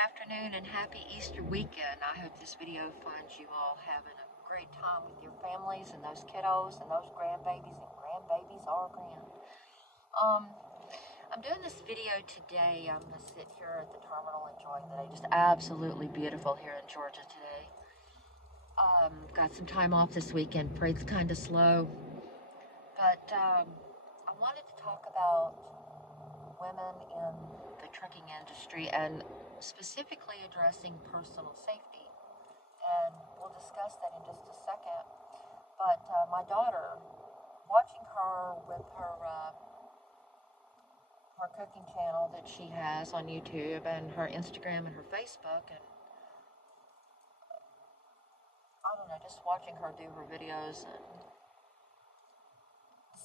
afternoon and happy Easter weekend. I hope this video finds you all having a great time with your families and those kiddos and those grandbabies and grandbabies are grand. Um, I'm doing this video today. I'm gonna sit here at the terminal enjoying the day. Just absolutely beautiful here in Georgia today. Got some time off this weekend. Freight's kind of slow, but I wanted to talk about women in the trucking industry and specifically addressing personal safety. And we'll discuss that in just a second. But my daughter, watching her with her cooking channel that she has on YouTube and her Instagram and her Facebook, and I don't know, just watching her do her videos and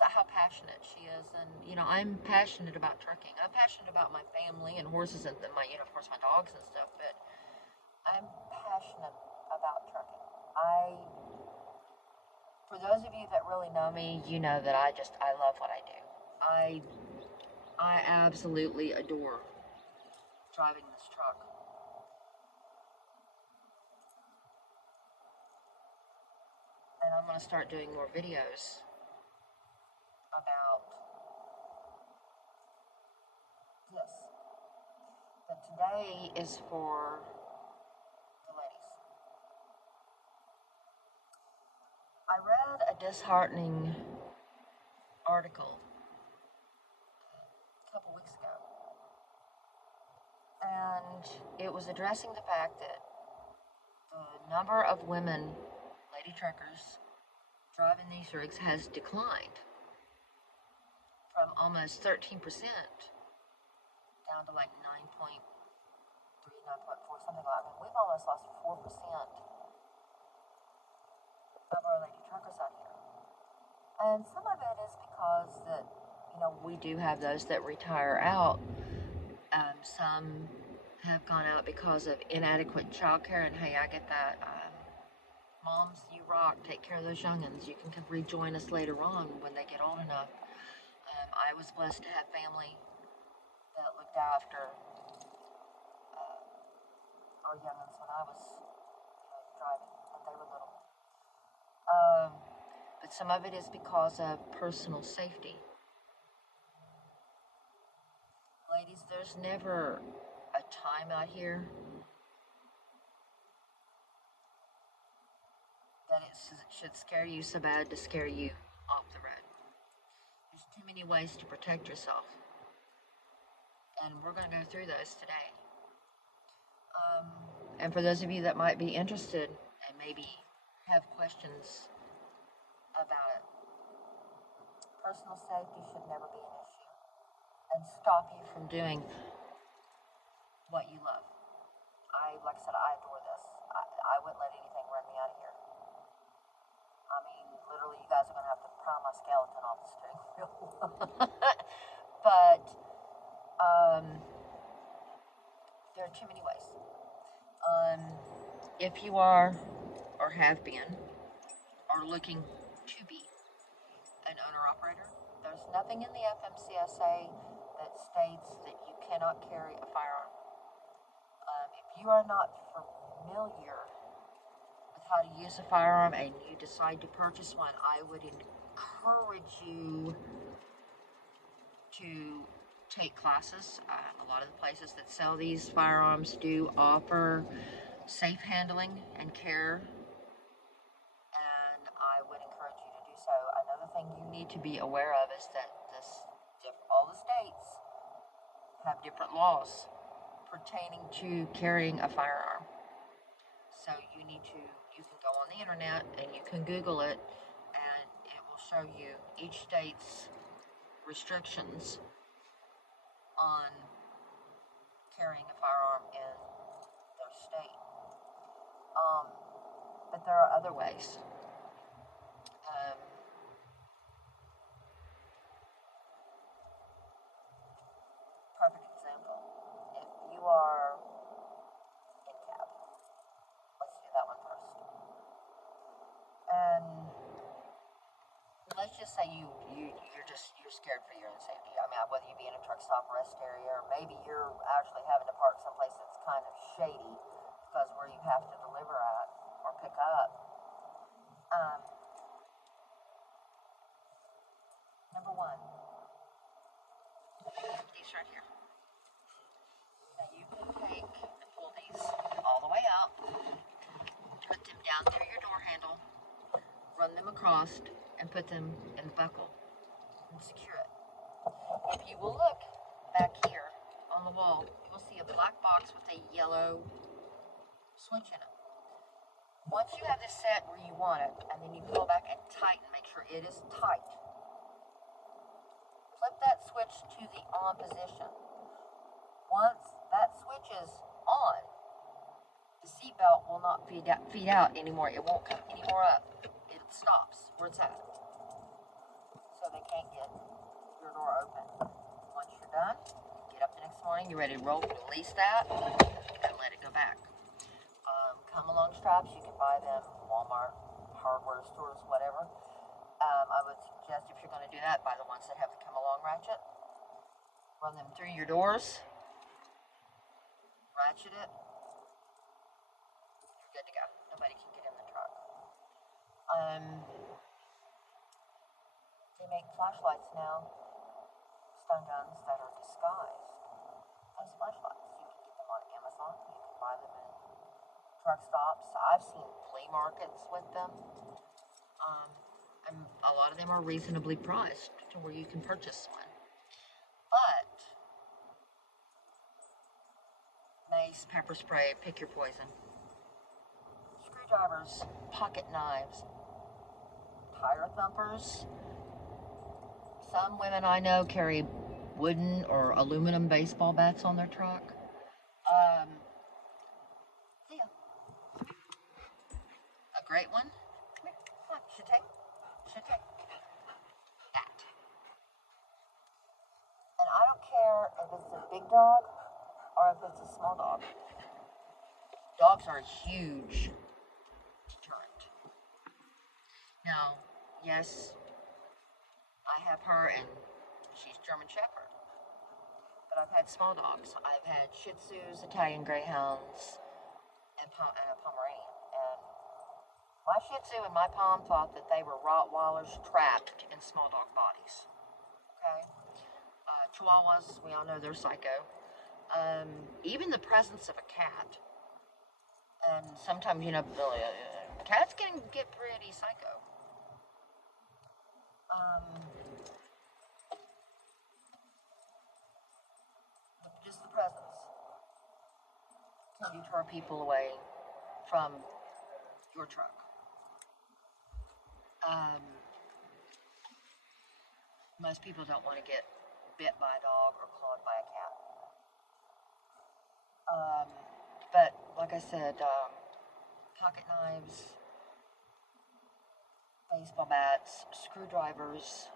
how passionate she is. And I'm passionate about trucking. I'm passionate about my family and horses and my, of course, my dogs and stuff. But I'm passionate about trucking. For those of you that really know me, you know that I love what I do. I absolutely adore driving this truck. And I'm going to start doing more videos about this. But today is for the ladies. I read a disheartening article a couple weeks ago, and it was addressing the fact that the number of women, lady truckers, driving these rigs has declined from almost 13% down to like 9.3, 9.4, something like that. I mean, we've almost lost 4% of our lady truckers out here. And some of it is because that, we do have those that retire out. Some have gone out because of inadequate childcare, and hey, I get that. Moms, you rock. Take care of those youngins. You can rejoin us later on when they get old enough. I was blessed to have family that looked after our youngins when I was driving when they were little. But some of it is because of personal safety. Ladies, there's never a time out here that it should scare you so bad to scare you off the road. There's too many ways to protect yourself. And we're going to go through those today. And for those of you that might be interested and maybe have questions about it, personal safety should never be an issue and stop you from doing what you love. Like I said, I adore this. I wouldn't let anything run me out of here. I mean, literally, you guys are going to have to pry my skeleton off the steering wheel. But there are too many ways. If you are or have been or looking to be an owner-operator, there's nothing in the FMCSA that states that you cannot carry a firearm. If you are not familiar with how to use a firearm and you decide to purchase one, I would encourage you to take classes. A lot of the places that sell these firearms do offer safe handling and care, and I would encourage you to do so. Another thing you need to be aware of is that all the states have different laws pertaining to carrying a firearm. So you can go on the internet and you can Google it, and it will show you each state's restrictions on carrying a firearm in their state. But there are other ways. Perfect example. If you are in cab, let's do that one first. And let's just say you're scared for your own safety. I mean, whether you be in a truck stop rest area, or maybe you're actually having to park someplace that's kind of shady because where you have to deliver at or pick up. Number one, these right here. Now you can take and pull these all the way out, put them down through your door handle, run them across, and put them in the buckle and secure it. If you will look back here on the wall, you will see a black box with a yellow switch in it. Once you have this set where you want it, and then you pull back and tighten, make sure it is tight. Flip that switch to the on position. Once that switch is on, the seatbelt will not feed out anymore. It won't come any more up. It stops where it's at. So they can't get your door open. Once you're done, get up the next morning, you're ready to roll, release that, and let it go back. Come along straps, you can buy them Walmart, hardware stores, whatever. I would suggest if you're going to do that, buy the ones that have the come along ratchet. Run them through your doors, ratchet it, you're good to go. Nobody can get in the truck. They make flashlights now, stun guns that are disguised as flashlights. You can get them on Amazon. You can buy them in truck stops. I've seen flea markets with them. And a lot of them are reasonably priced to where you can purchase one. But mace, pepper spray, pick your poison. Screwdrivers, pocket knives, tire thumpers. Some women I know carry wooden or aluminum baseball bats on their truck. A great one. Come here. Come on. Should take that. And I don't care if it's a big dog or if it's a small dog. Dogs are a huge deterrent. Now, yes, I have her and she's German Shepherd. But I've had small dogs. I've had Shih Tzus, Italian Greyhounds, and a Pomeranian. And my Shih Tzu and my Pom thought that they were Rottweilers trapped in small dog bodies. Okay? Chihuahuas, we all know they're psycho. Even the presence of a cat, and sometimes, cats can get pretty psycho. Just the presence can deter people away from your truck. Most people don't want to get bit by a dog or clawed by a cat. But like I said, pocket knives, baseball bats, screwdrivers,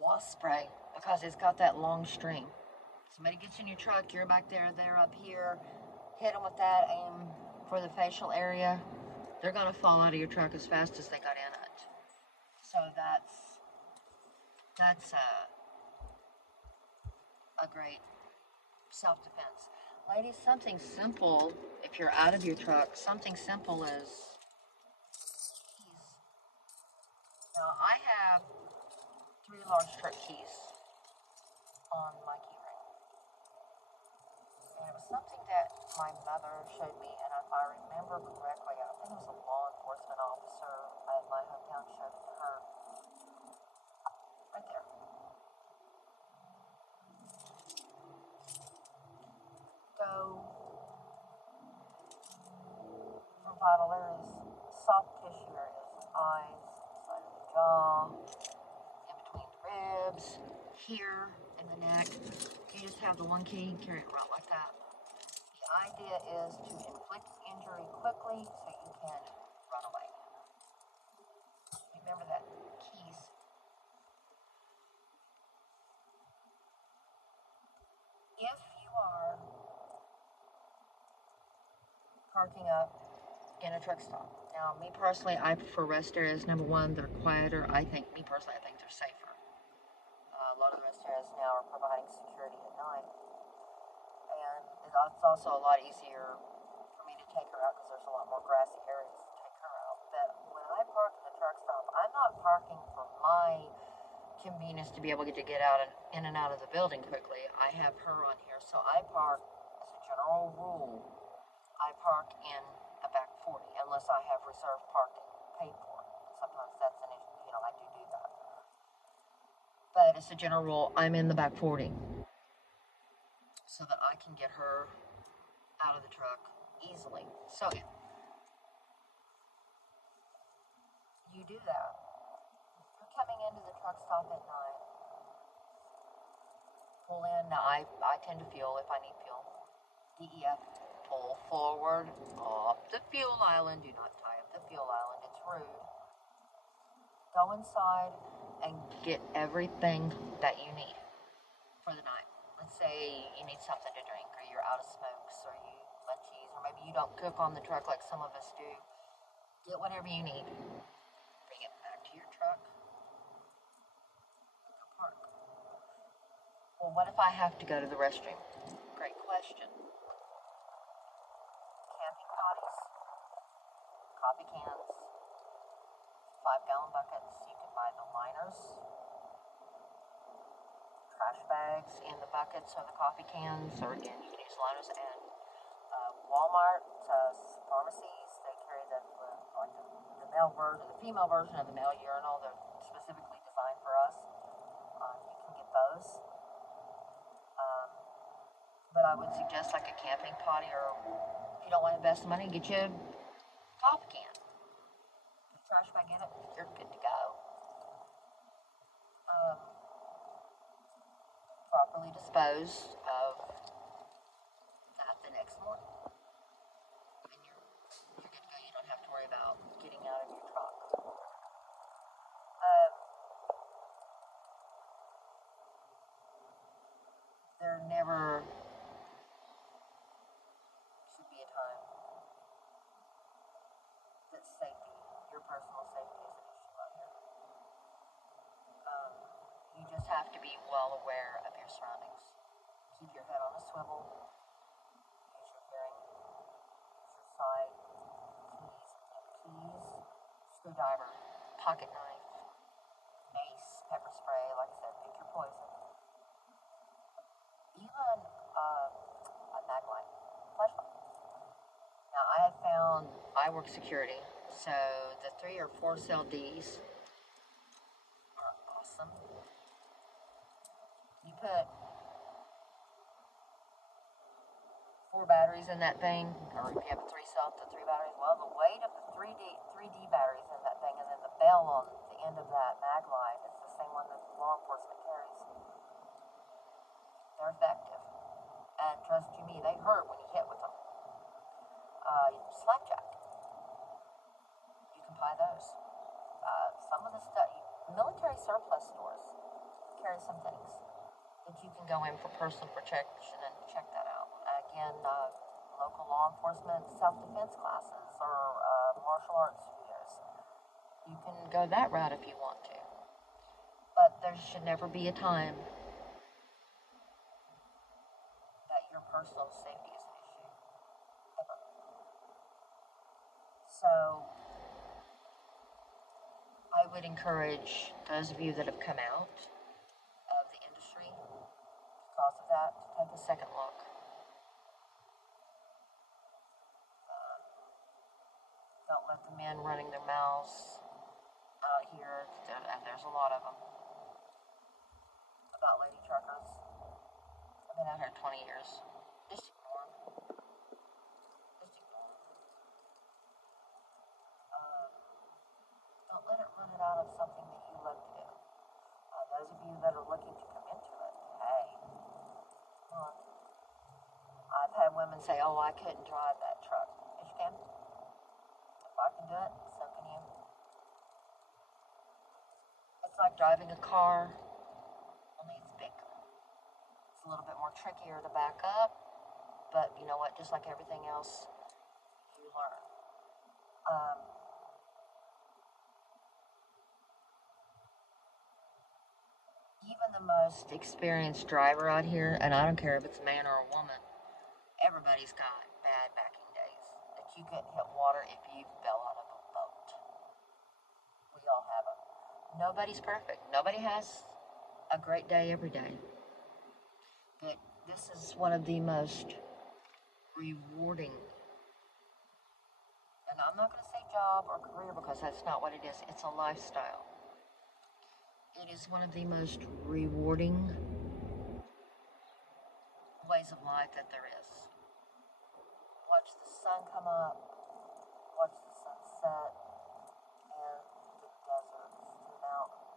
wasp spray, because it's got that long string. Somebody gets in your truck, you're back there, they're up here, hit them with that, aim for the facial area, they're going to fall out of your truck as fast as they got in it. So that's a great self-defense. Ladies, something simple, if you're out of your truck, something simple as keys. Now, I have 3 large truck keys on my key ring. And it was something that my mother showed me, and if I remember correctly, I think it was a law enforcement officer at my hometown showed it to her. Right there. Go for vital areas, soft tissue areas, eyes, side of the jaw, in between the ribs, here in the neck. You just have the one key, carry it around like that. The idea is to inflict injury quickly so you can run away. Remember that keys. If you are parking up in a truck stop. Now, me personally, I prefer rest areas. Number one, they're quieter. I think they're safer. A lot of the rest areas now are providing security at night. it's also a lot easier for me to take her out because there's a lot more grassy areas to take her out. But when I park in the truck stop, I'm not parking for my convenience to be able to get out and in and out of the building quickly. I have her on here, so I park as a general rule. I park in the back 40 unless I have reserved parking paid for. Sometimes that's an issue, I do that. But as a general rule, I'm in the back 40 so that I can get her out of the truck easily. So if you do that, if you're coming into the truck stop at night, pull in. Now I tend to fuel if I need fuel. DEF, pull forward off the fuel island. Do not tie up the fuel island. It's rude. Go inside and get everything that you need for the night. Let's say you need something to drink, or you're out of smokes, or you munchies, or maybe you don't cook on the truck like some of us do. Get whatever you need. Bring it back to your truck. Go park. Well, what if I have to go to the restroom? Great question. Camping potties, coffee cans, 5-gallon buckets. You can buy the liners, trash bags in the buckets or the coffee cans, or again, you can use liners. And Walmart, pharmacies, they carry the male version, the female version of the male urinal. They're specifically designed for us. You can get those. But I would suggest like a camping potty, or if you don't want to invest the money, get you a coffee can. Put a trash bag in it, you're good to go. Um, Properly dispose of that the next morning. And you're good to go. You don't have to worry about getting out of your truck. There never should be a time that safety, your personal safety, is an issue out here. Um, you just have to be well aware of your surroundings. Keep your head on a swivel. Use your hearing. Use your sight. Keys, screwdriver, pocket knife, mace, pepper spray. Like I said, pick your poison. Even a mag light, flashlight. Now I have found I work security, so the 3 or 4 cell Ds are awesome. You put 4 batteries in that thing, or if you have a 3 cell to 3 batteries, well, the weight of the 3D batteries in that thing, and then the bell on the end of that mag light is the same one that law enforcement carries. They're effective, and trust you me, they hurt when you hit with them. Slapjack, you can buy those. Some of the stuff, military surplus stores carry some things that you can go in for personal protection and check that out. Again, local law enforcement self-defense classes, or martial arts studios. You can go that route if you want to. But there should never be a time that your personal safety is an issue. Ever. So I would encourage those of you that have come out of the industry because of that to take a second look. Don't let the men running their mouths out here, and there's a lot of them, about lady truckers. I've been out here 20 years. Just ignore them. Just ignore them. Don't let it run it out of something that you love to do. Those of you that are looking to come into it, hey, come on. I've had women say, "Oh, I couldn't drive that truck." Yes, you can. If I can do it, so can you. It's like driving a car, only it's bigger. It's a little bit more trickier to back up, but you know what? Just like everything else, you learn. Um, Even the most experienced driver out here, and I don't care if it's a man or a woman, everybody's got bad backing days. That you couldn't hit water if you fell out of a boat. We all have them. Nobody's perfect. Nobody has a great day every day. But this is one of the most rewarding, and I'm not going to say job or career because that's not what it is. It's a lifestyle. It is one of the most rewarding ways of life that there is. Watch the sun come up, watch the sun set, and the deserts, the mountains.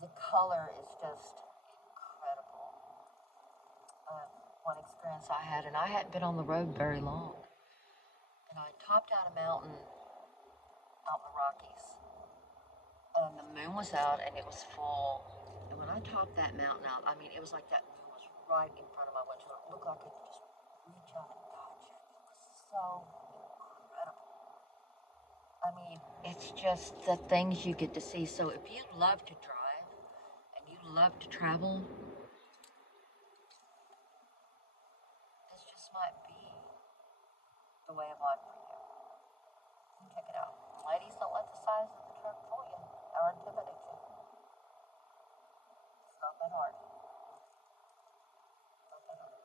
The color is just incredible. One experience I had, and I hadn't been on the road very long, and I topped out a mountain out in the Rockies, and the moon was out and it was full. And when I topped that mountain out, I mean, it was like that moon was right in front of my windshield. It looked like I could just reach out and touch it. It was so incredible. I mean, it's just the things you get to see. So if you love to drive and you love to travel, this just might be the way of life for you. Check it out. Ladies, don't let the size of the truck fool you or intimidate you. It's not that hard. Not that hard.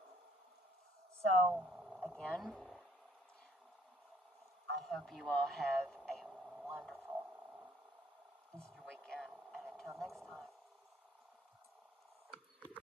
So, again, I hope you all have a wonderful Easter weekend. And until next time.